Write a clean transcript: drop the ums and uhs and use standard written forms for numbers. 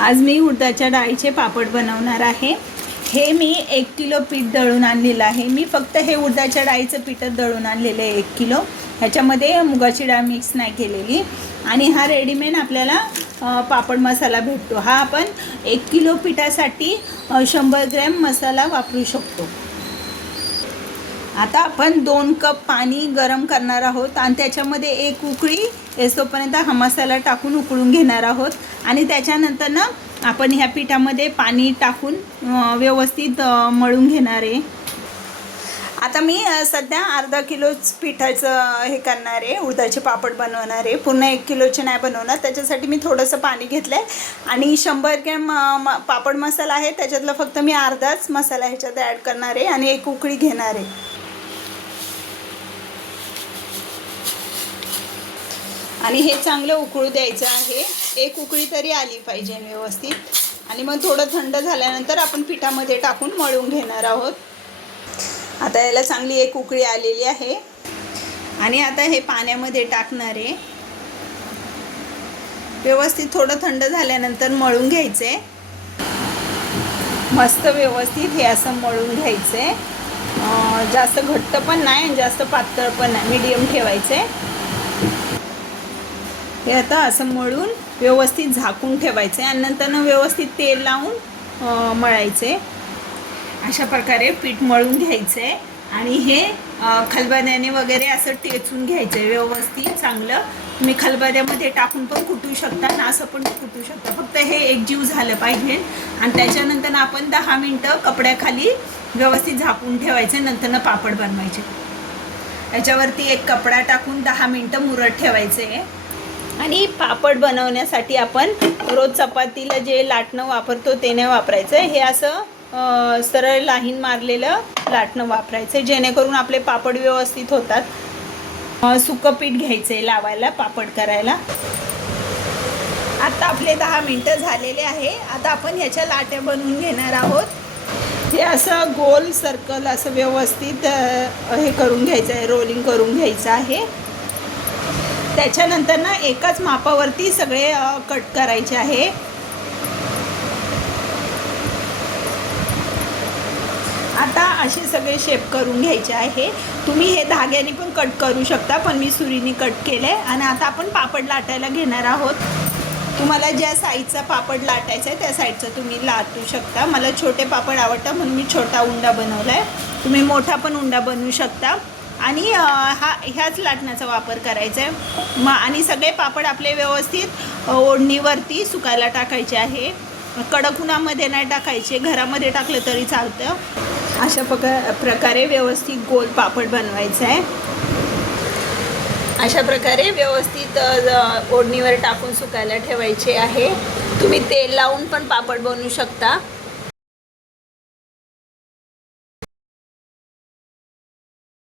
आज मी उडदाच्या डाळीचे पापड बनवणार आहे। हे मी 1 किलो पीठ दळून आणलेलं आहे। मी फक्त हे उडदाच्या डाळीचं पीठच दळून आणलेलं आहे 1 किलो। ह्याच्यामध्ये मुगाची डाळ मिक्स नाही केलेली। आणि हा रेडीमेड आपल्याला पापड मसाला भेटतो। हा आपण 1 किलो पिठासाठी 100 ग्रॅम मसाला वापरू शकतो। आता आपण 2 कप पाणी गरम करणार आहोत आणि त्याच्यामध्ये 1 उकळी येतोपर्यंत हा मसाला टाकून उकळून घेणार आहोत। आणि त्याच्यानंतर ना आपण ह्या पिठामध्ये पाणी टाकून व्यवस्थित मळून घेणार आहे। आता मी सध्या अर्धा किलोच पिठाचं हे करणार आहे, उडदाचे पापड बनवणार आहे। पूर्ण 1 किलोचे नाही बनवणार, त्याच्यासाठी मी थोडंसं पाणी घेतलं आहे। आणि 100 ग्रॅम पापड मसाला आहे, त्याच्यातला फक्त मी अर्धाच मसाला ह्याच्यात ॲड करणार आहे आणि 1 उकळी घेणार आहे। आणि हे चांगलं उकळू द्यायचं आहे। 1 उकळी तरी आली पाहिजे व्यवस्थित। आणि मग थोडं थंड झाल्यानंतर आपण पिठामध्ये टाकून मळून घेणार आहोत। आता याला चांगली 1 उकळी आलेली आहे आणि आता हे पाण्यामध्ये टाकणार आहे। व्यवस्थित थोडं थंड झाल्यानंतर मळून घ्यायचं आहे। मस्त व्यवस्थित हे असं मळून घ्यायचं आहे। जास्त घट्ट पण नाही आणि जास्त पातळ पण नाही, मीडियम ठेवायचं आहे। हे आता असं मळून व्यवस्थित झाकून ठेवायचं आहे आणि नंतर व्यवस्थित तेल लावून मळायचे। अशा प्रकारे पीठ मळून घ्यायचं आहे आणि हे खलबत्त्याने वगैरे असं टेचून घ्यायचं आहे व्यवस्थित चांगलं। तुम्ही खलबत्त्यामध्ये टाकून पण कुटू शकता आणि असं पण कुटू शकता, फक्त हे एकजीव झालं पाहिजे। आणि त्याच्यानंतर आपण 10 मिनटं कपड्याखाली व्यवस्थित झाकून ठेवायचे, नंतर पापड बनवायचे। याच्यावरती एक कपडा टाकून 10 मिनटं मुरत ठेवायचे आहे। आणि पापड बनवण्यासाठी आपण रोज चपातीला जे लाटणं वापरतो ते नाही वापरायचं, हे असं सरळ लाहीन मारलेलं लाटणं वापरायचं, जेणेकरून आपले पापड व्यवस्थित होतात। सुकं पीठ घ्यायचं आहे लावायला पापड करायला। आता आपले 10 मिनटं झालेले आहे। आता आपण ह्याच्या लाट्या बनवून घेणार आहोत। हे असं गोल सर्कल असं व्यवस्थित हे करून घ्यायचं आहे, रोलिंग करून घ्यायचं आहे। त्याच्यानंतर ना एकाच मापावरती सगळे कट करायचे आहे। आता असे सगळे शेप करून घ्यायचे आहे। तुम्ही हे धाग्याने पण कट करू शकता, पण मी सुरीने कट केलं आहे। आणि आता आपण पापड लाटायला घेणार आहोत। तुम्हाला ज्या साईजचा पापड लाटायचा आहे त्या साईजचा तुम्ही लाटू शकता। मला छोटे पापड आवडतात म्हणून मी छोटा उंडा बनवला आहे। तुम्ही मोठा पण उंडा बनवू शकता। आणि ह्याच लाटण्याचा वापर करायचा आहे। आणि सगळे पापड आपले व्यवस्थित ओढणीवरती सुकायला टाकायचे आहे। कडक उन्हामध्ये नाही टाकायचे, घरामध्ये टाकलं तरी चालतं। अशा प्रकारे व्यवस्थित गोल पापड बनवायचं आहे। अशा प्रकारे व्यवस्थित ओढणीवर टाकून सुकायला ठेवायचे आहे। तुम्ही तेल लावून पण पापड बनवू शकता।